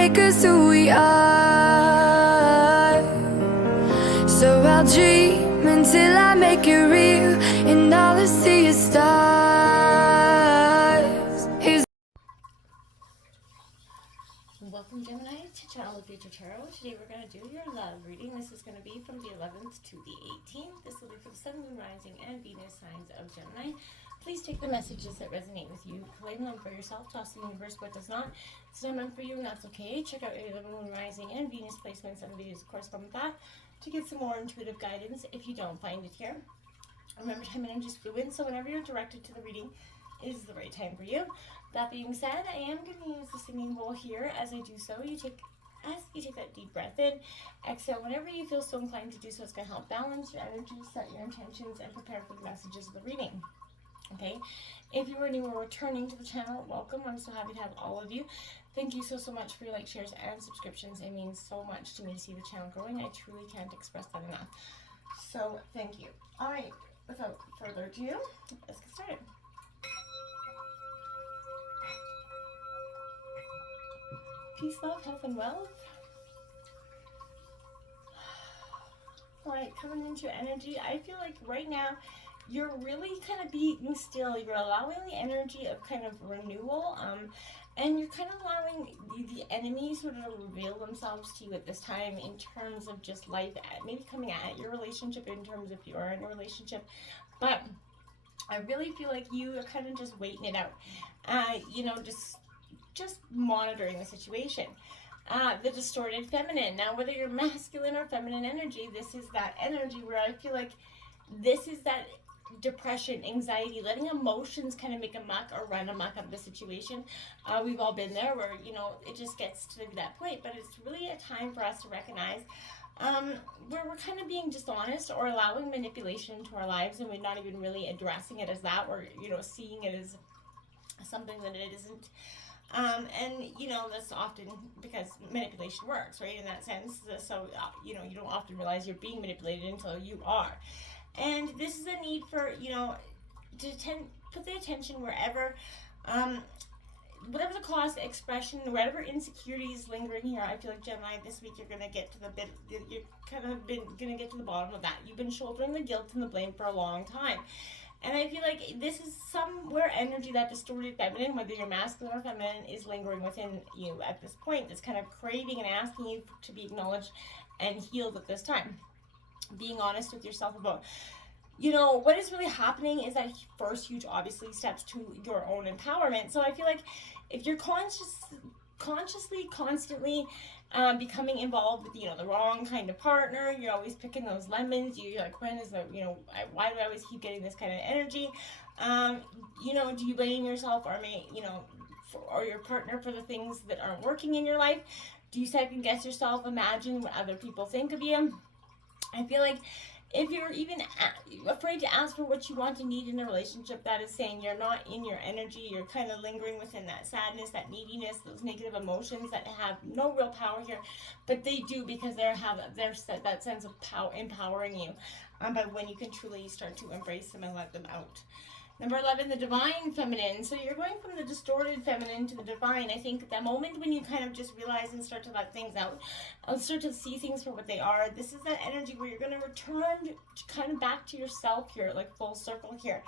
make us who we are. So I'll dream until I make it real, and all I see is stars. Welcome, Gemini, to Channel of Future Tarot. Today we're going to do your love reading. This is going to be from the 11th to the 18th. This will be for the Sun, Moon, Rising, and Venus signs of Gemini. Please take the messages that resonate with you, claim them for yourself, toss the universe what does not. It's not meant for you, and that's okay. Check out your Moon, Rising, and Venus placements and videos that correspond with that to get some more intuitive guidance if you don't find it here. Remember, time and energy is fluid, so whenever you're directed to the reading, is the right time for you. That being said, I am going to use the singing bowl here. As I do so, as you take that deep breath in, exhale whenever you feel so inclined to do so. It's going to help balance your energy, set your intentions, and prepare for the messages of the reading. Okay, if you are new or returning to the channel, welcome. I'm so happy to have all of you. Thank you so much for your likes, shares, and subscriptions. It means so much to me to see the channel growing. I truly can't express that enough. So thank you. All right, without further ado, let's get started. Peace, love, health, and wealth. All right, coming into your energy, I feel like right now you're really kind of being still. You're allowing the energy of kind of renewal, and you're kind of allowing the enemy sort of reveal themselves to you at this time in terms of just life, maybe coming at your relationship in terms of you are in a relationship. But I really feel like you are kind of just waiting it out, just monitoring the situation. The distorted feminine. Now, whether you're masculine or feminine energy, this is that energy where I feel like this is that depression, anxiety, letting emotions kind of make a muck or run amok of the situation. We've all been there where, it just gets to that point, but it's really a time for us to recognize where we're kind of being dishonest or allowing manipulation into our lives, and we're not even really addressing it as that. We're, seeing it as something that it isn't. That's often because manipulation works, right? In that sense. So, you don't often realize you're being manipulated until you are. And this is a need for, to put the attention wherever, whatever the cause, expression, whatever insecurity is lingering here. I feel like, Gemini, this week you're going to get to you're kind of going to get to the bottom of that. You've been shouldering the guilt and the blame for a long time. And I feel like this is somewhere energy, that distorted feminine, whether you're masculine or feminine, is lingering within you at this point. It's kind of craving and asking you to be acknowledged and healed at this time. Being honest with yourself about, what is really happening is that first huge, obviously, steps to your own empowerment. So I feel like if you're consciously, constantly becoming involved with, the wrong kind of partner, you're always picking those lemons, you're like, when is the, why do I always keep getting this kind of energy? Do you blame yourself or or your partner for the things that aren't working in your life? Do you second guess yourself, imagine what other people think of you? I feel like if you're even afraid to ask for what you want and need in a relationship, that is saying you're not in your energy. You're kind of lingering within that sadness, that neediness, those negative emotions that have no real power here, but they do because they have that sense of power empowering you. But when you can truly start to embrace them and let them out. Number 11, the divine feminine. So you're going from the distorted feminine to the divine. I think the moment when you kind of just realize and start to let things out, start to see things for what they are, this is that energy where you're going to return kind of back to yourself here, like full circle here.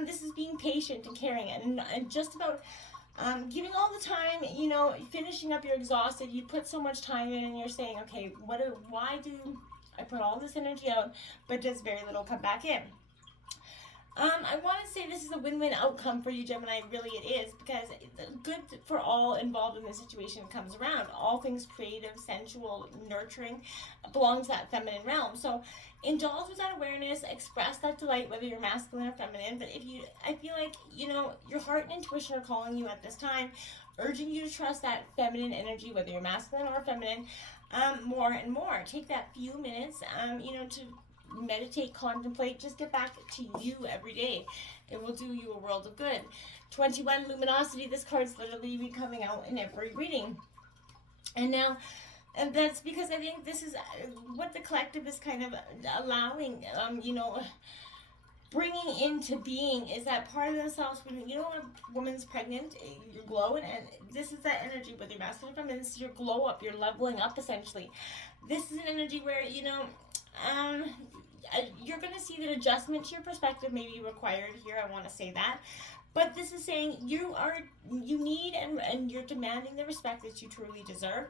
This is being patient and caring and just about giving all the time, finishing up. You're exhausted. You put so much time in and you're saying, okay, why do I put all this energy out, but does very little come back in? I want to say this is a win-win outcome for you, Gemini. Really it is, because good for all involved in this situation comes around. All things creative, sensual, nurturing belongs to that feminine realm. So indulge with that awareness, express that delight, whether you're masculine or feminine. But I feel like, your heart and intuition are calling you at this time, urging you to trust that feminine energy, whether you're masculine or feminine, more and more. Take that few minutes, to meditate, contemplate, just get back to you every day. It will do you a world of good. 21, luminosity. This card's literally be coming out in every reading. And that's because I think this is what the collective is kind of allowing, bringing into being is that part of themselves. When you know, when a woman's pregnant, you glow, and this is that energy with your masculine and feminine. This is your glow up, you're leveling up essentially. This is an energy where, you know, you're going to see that adjustment to your perspective may be required here. I want to say that. But this is saying you need and you're demanding the respect that you truly deserve.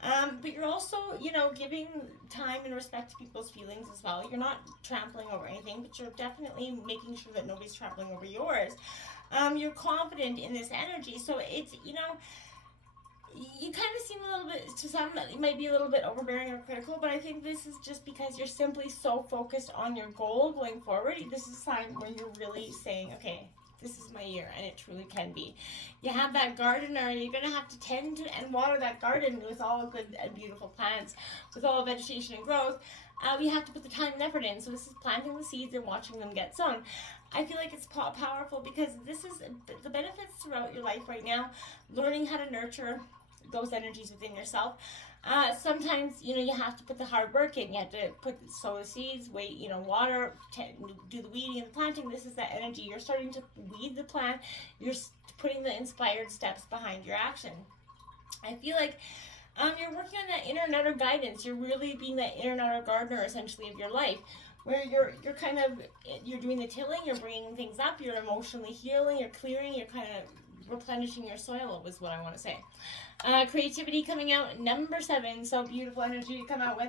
But you're also, you know, giving time and respect to people's feelings as well. You're not trampling over anything, but you're definitely making sure that nobody's trampling over yours. You're confident in this energy. So it's, you know, you kind of seem a little bit, to some, it might be a little bit overbearing or critical, but I think this is just because you're simply so focused on your goal going forward. This is a sign where you're really saying, okay, this is my year, and it truly can be. You have that gardener, you're going to have to tend to and water that garden with all good and beautiful plants, with all vegetation and growth. We have to put the time and effort in. So this is planting the seeds and watching them get sown. I feel like it's powerful because this is the benefits throughout your life right now, learning how to nurture those energies within yourself. Sometimes, you know, you have to put the hard work in. You have to sow the seeds, wait, you know, water, do the weeding and the planting. This is that energy. You're starting to weed the plant. You're putting the inspired steps behind your action. I feel like you're working on that inner and outer guidance. You're really being that inner and outer gardener, essentially, of your life, where you're kind of, you're doing the tilling, you're bringing things up, you're emotionally healing, you're clearing, you're kind of replenishing your soil, was what I want to say. Creativity coming out, number 7, so beautiful energy to come out with.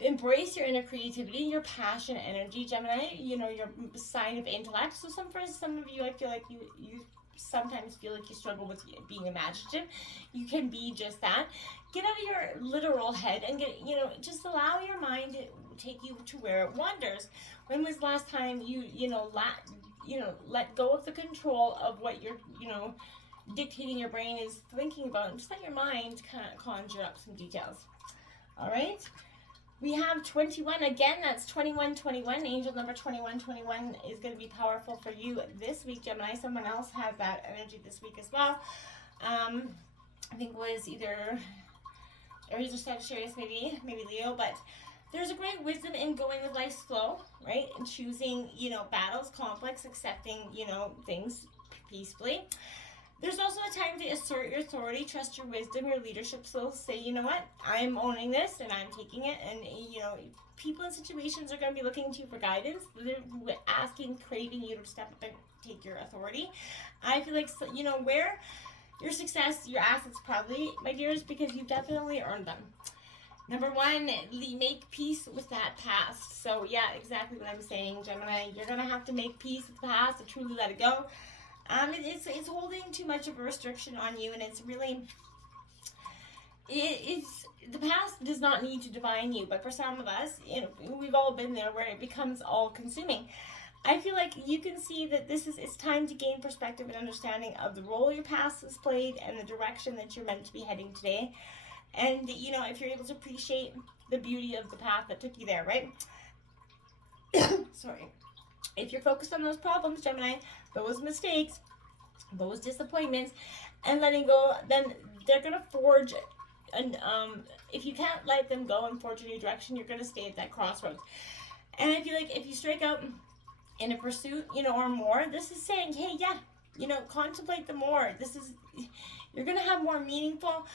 Embrace your inner creativity, your passion energy, Gemini, you know, your sign of intellect. So for some of you, I feel like you sometimes feel like you struggle with being imaginative. You can be just that. Get out of your literal head and just allow your mind to take you to where it wanders. When was the last time you let go of the control of what you're, dictating your brain is thinking about, and just let your mind kind of conjure up some details. All right. We have 21. Again, that's 2121. Angel number 2121 is going to be powerful for you this week, Gemini. Someone else has that energy this week as well. I think it was either Aries or Sagittarius, maybe Leo, but there's a great wisdom in going with life's flow, right? And choosing, battles, conflicts, accepting, things peacefully. There's also a time to assert your authority, trust your wisdom, your leadership skills. Say, you know what, I'm owning this and I'm taking it. And, people in situations are going to be looking to you for guidance. They're asking, craving you to step up and take your authority. I feel like, where your success, your assets probably, my dears, because you definitely earned them. Number 1, make peace with that past. So, yeah, exactly what I'm saying, Gemini. You're going to have to make peace with the past and truly let it go. It's holding too much of a restriction on you, and it's really, it's the past does not need to define you, but for some of us, we've all been there where it becomes all consuming. I feel like you can see that it's time to gain perspective and understanding of the role your past has played and the direction that you're meant to be heading today. And, if you're able to appreciate the beauty of the path that took you there, right? Sorry. If you're focused on those problems, Gemini, those mistakes, those disappointments, and letting go, then they're going to forge, and if you can't let them go and forge a new direction, you're going to stay at that crossroads. And I feel like if you strike out in a pursuit, or more, this is saying, hey, yeah, contemplate the more. You're going to have more meaningful,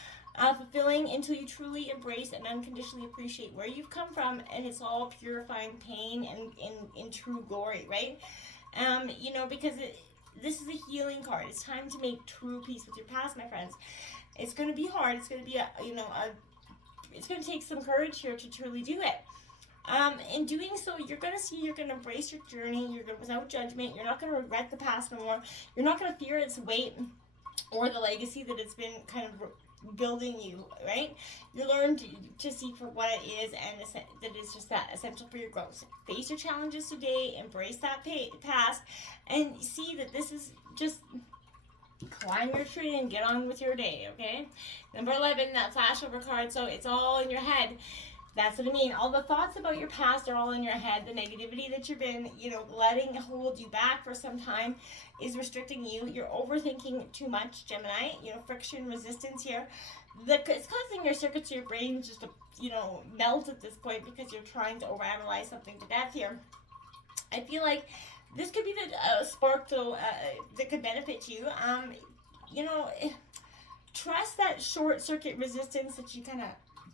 fulfilling until you truly embrace and unconditionally appreciate where you've come from, and it's all purifying pain and in true glory, right? Because this is a healing card. It's time to make true peace with your past, my friends. It's going to be hard. It's going to be it's going to take some courage here to truly do it. In doing so, you're going to embrace your journey. You're going without judgment. You're not going to regret the past no more. You're not going to fear its weight or the legacy that it's been kind of building you, right? You learn to see for what it is, and that it's just that essential for your growth. Face your challenges today, embrace that past, and see that this is just climb your tree and get on with your day, okay? Number 11, that flashover card, so it's all in your head. That's what I mean. All the thoughts about your past are all in your head. The negativity that you've been, letting hold you back for some time is restricting you. You're overthinking too much, Gemini. Friction, resistance here. It's causing your circuits of your brain just to, melt at this point because you're trying to overanalyze something to death here. I feel like this could be the spark though that could benefit you. You know, trust that short circuit resistance that you kind of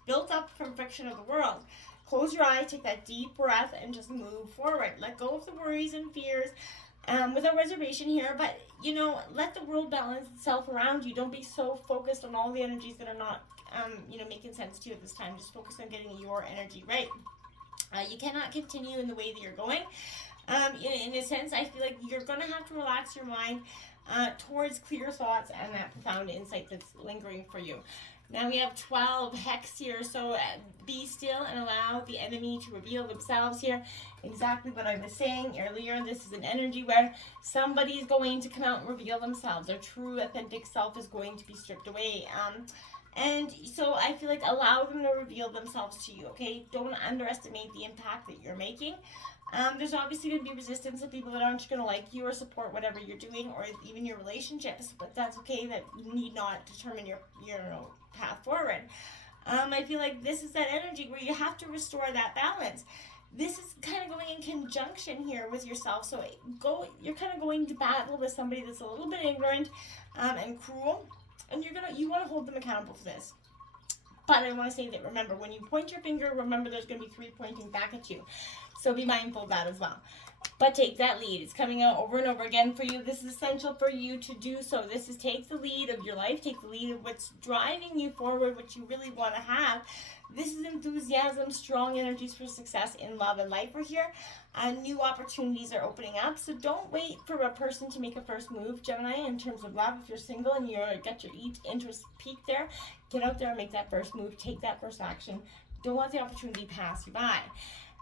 built up from friction of the world. Close your eyes, take that deep breath, and just move forward. Let go of the worries and fears without reservation here, but, you know, let the world balance itself around you. Don't be so focused on all the energies that are not, you know, making sense to you at this time. Just focus on getting your energy right. You cannot continue in the way that you're going. In a sense, I feel like you're going to have to relax your mind towards clear thoughts and that profound insight that's lingering for you. Now we have 12 hex here, so be still and allow the enemy to reveal themselves here. Exactly what I was saying earlier. This is an energy where somebody is going to come out and reveal themselves. Their true, authentic self is going to be stripped away. And so I feel like allow them to reveal themselves to you, okay? Don't underestimate the impact that you're making. There's obviously going to be resistance of people that aren't going to like you or support whatever you're doing, or even your relationships, but that's okay. That need not determine your path forward. I feel like this is that energy where you have to restore that balance. This is kind of going in conjunction here with yourself. So you're kind of going to battle with somebody that's a little bit ignorant and cruel, and you want to hold them accountable for this. But I want to say that, remember, when you point your finger, remember there's going to be 3 pointing back at you. So be mindful of that as well. But take that lead. It's coming out over and over again for you. This is essential for you to do so. This is take the lead of your life. Take the lead of what's driving you forward, what you really want to have. This is enthusiasm, strong energies for success in love and life are here. New opportunities are opening up. So don't wait for a person to make a first move, Gemini, in terms of love. If you're single and you're got your interest peaked there, get out there and make that first move. Take that first action. Don't let the opportunity pass you by.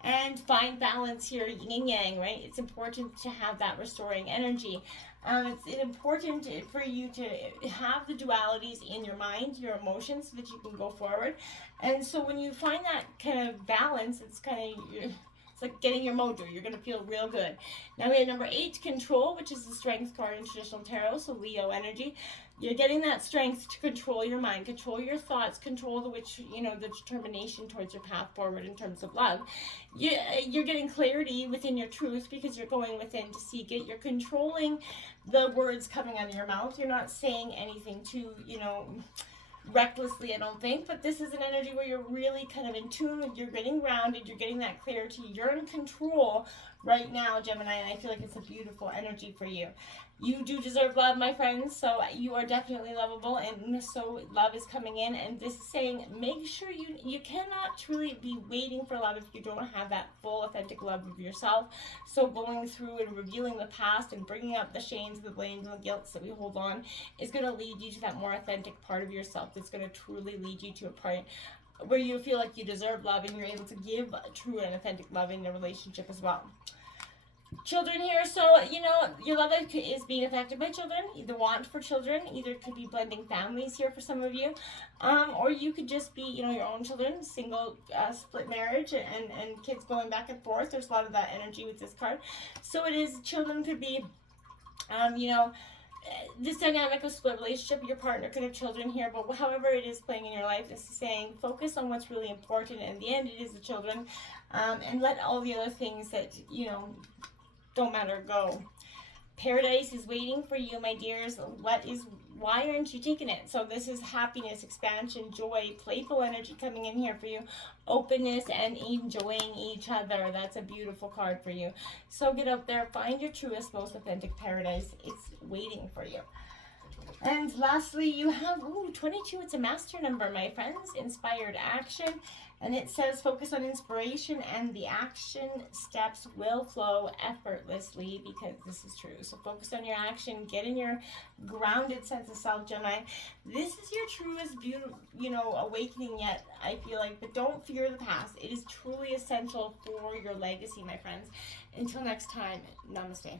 And find balance here, yin and yang, right? It's important to have that restoring energy. It's important for you to have the dualities in your mind, your emotions, so that you can go forward. And so when you find that kind of balance, it's like getting your mojo. You're going to feel real good. Now we have number 8, control, which is the strength card in traditional tarot, so Leo energy. You're getting that strength to control your mind, control your thoughts, control the determination towards your path forward in terms of love. You're getting clarity within your truth because you're going within to seek it. You're controlling the words coming out of your mouth. You're not saying anything too, recklessly, I don't think, but this is an energy where you're really kind of in tune with, you're getting grounded, you're getting that clarity, you're in control right now, Gemini, and I feel like it's a beautiful energy for you. You do deserve love, my friends, so you are definitely lovable, and so love is coming in, and this is saying make sure you cannot truly be waiting for love if you don't have that full authentic love of yourself. So going through and revealing the past and bringing up the shames, the blames, and the guilts that we hold on is going to lead you to that more authentic part of yourself that's going to truly lead you to a point where you feel like you deserve love and you're able to give true and authentic love in the relationship as well. Children here, so your love life is being affected by children. The want for children, either could be blending families here for some of you, or you could just be your own children, single, split marriage, and kids going back and forth. There's a lot of that energy with this card. So it is, children could be this dynamic of split relationship. Your partner could have children here, but however it is playing in your life, this is saying focus on what's really important. In the end, it is the children, and let all the other things that don't matter go. Paradise is waiting for you, my dears. Why aren't you taking it? So this is happiness, expansion, joy, playful energy coming in here for you. Openness and enjoying each other. That's a beautiful card for you. So get out there, find your truest, most authentic paradise. It's waiting for you. And lastly, you have 22. It's a master number, my friends. Inspired action. And it says focus on inspiration and the action steps will flow effortlessly, because this is true. So focus on your action, get in your grounded sense of self, Gemini. This is your truest, beautiful, awakening yet, I feel like. But don't fear the past. It is truly essential for your legacy, my friends. Until next time, namaste.